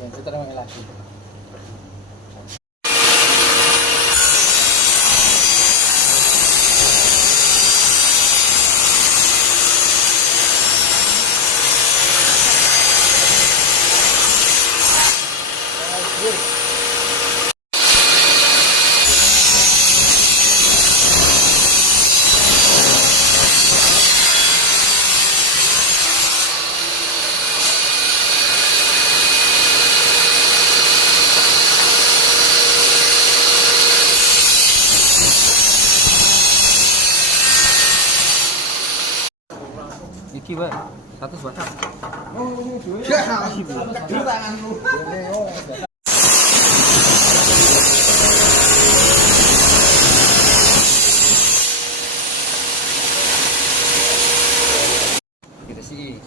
Yang kita namanya lagi. Iki Pak, 100 Batok. Dulu tanganmu. Kita sih